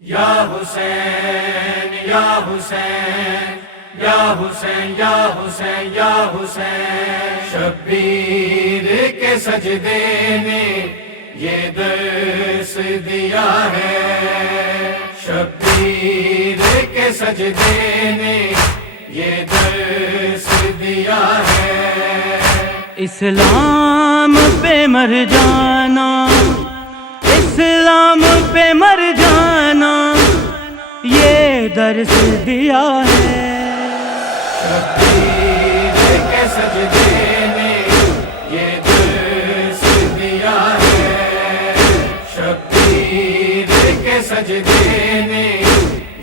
یا حسین یا حسین یا حسین یا حسین یا حسین، شبیر کے سجدے نے یہ درس دیا ہے، شبیر کے سجدے نے یہ درس دیا ہے۔ اسلام پہ مر جانا، اسلام پہ مر جانا، یہ درس دیا ہے۔ شبیر کے سجدے نے یہ درس دیا ہے، شبیر کے سجدے نے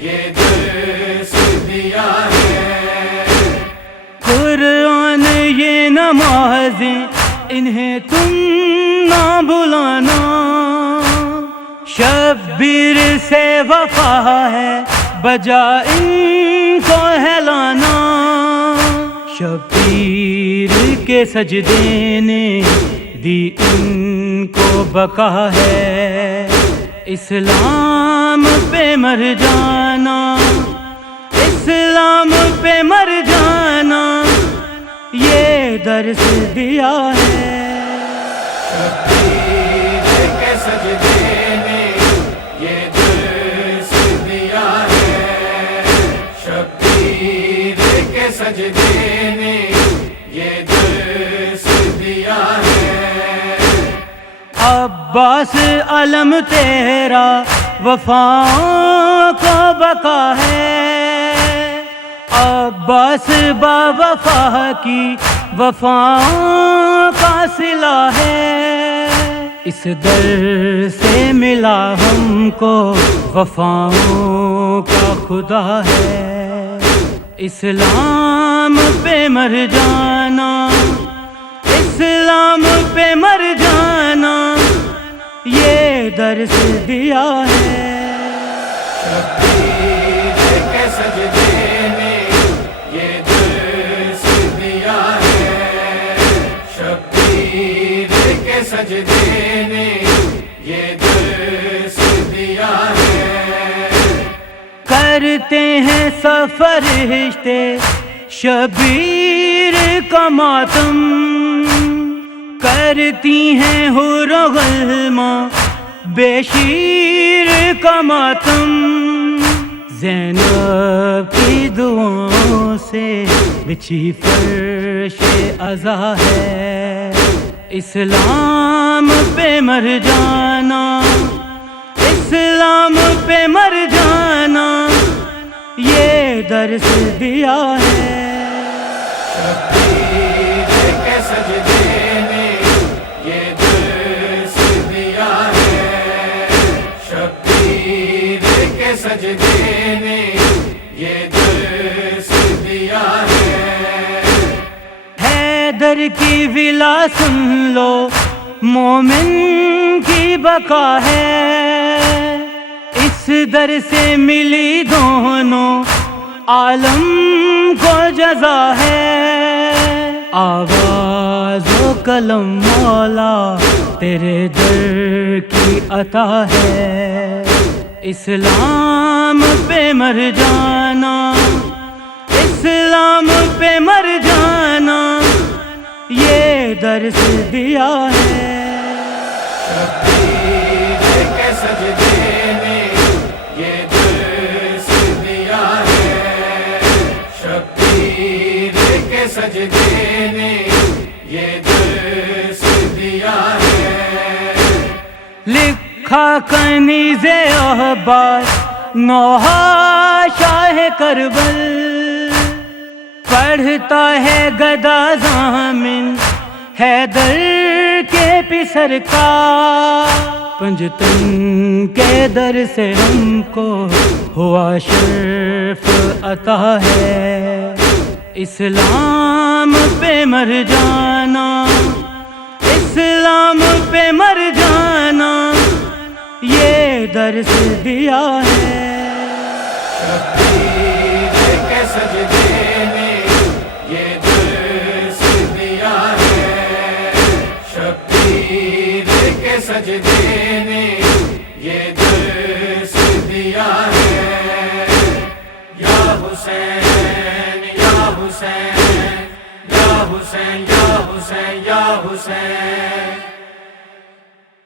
یہ درس دیا ہے۔ قرآن یہ نمازیں انہیں تم نہ بلانا، شبیر سے وفا ہے بجا ان کو ہلانا، شبیر کے سجدے نے دی ان کو بقا ہے۔ اسلام پہ مر جانا، اسلام پہ مر جانا، یہ درس دیا ہے۔ شبیر کے سجدے نے یہ درس دیا ہے، شبیر کے سجدے نے یہ درس دیا ہے۔ عباس علم تیرا وفا کا بقا ہے، عباس با وفا کی وفا کا صلہ ہے، اس در سے ملا ہم کو وفاؤں کا خدا ہے۔ اسلام پہ مر جانا، اسلام پہ مر جانا، یہ درس دیا ہے۔ شبیر کے سجدے نے یہ درس دیا ہے، شبیر کے سجدے نے یہ درس دیا ہے۔ کرتے ہیں سفرشتے شبیر کا ماتم، کرتی ہیں حور و غلما بے شیر کا ماتم، زینب کی دعاؤں سے بچھی فرش عزا ہے۔ اسلام پہ مر جانا، اسلام پہ مر جانا، یہ درس دیا ہے۔ شبیر کے سجدے نے یہ درس دیا ہے، شبیر کے سجدے نے یہ درس دیا ہے۔ حیدر کی ولا سن لو، مومن کی بقا ہے، اس در سے ملی دونوں عالم کو جزا ہے۔ آواز و قلم مولا تیرے در کی عطا ہے، اسلام پہ مر جانا، اسلام پہ مر جانا، یہ درس دیا ہے۔ شبیر کے سجدے نے یہ درس دیا ہے، شبیر کے سجدے نے یہ درس دیا ہے۔ لکھا کنیز عباس نوحہ شاہ کربل، پڑھتا ہے گدا ضامن حیدر کے پسر کا، پنجتن کے در سے ہم کو ہوا شرف عطا ہے۔ اسلام پہ مر جانا، اسلام پہ مر جانا، یہ درس دیا ہے۔ شبیر کے سجدے نے یہ درس دیا ہے، شبیر کے سجدے نے یہ درس دیا حسین یا حسین یا حسین